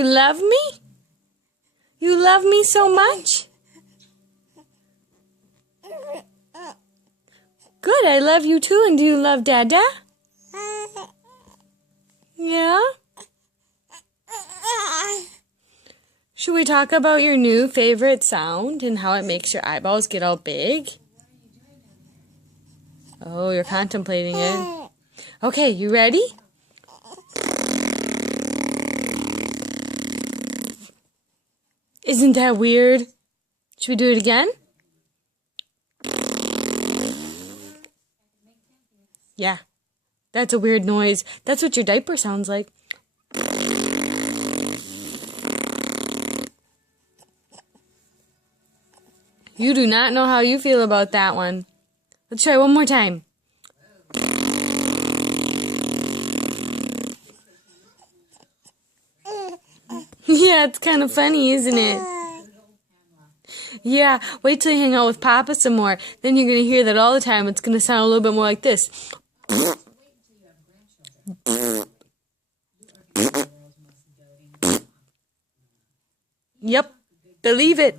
you love me? You love me so much? Good, I love you too. And do you love Dada? Yeah? Should we talk about your new favorite sound and how it makes your eyeballs get all big? Oh, you're contemplating it. Okay, you ready? Isn't that weird? Should we do it again? Yeah, that's a weird noise. That's what your diaper sounds like. You do not know how you feel about that one. Let's try one more time. Yeah, it's kind of funny, isn't it? Yeah, wait till you hang out with Papa some more. Then you're going to hear that all the time. It's going to sound a little bit more like this. Yep, believe it.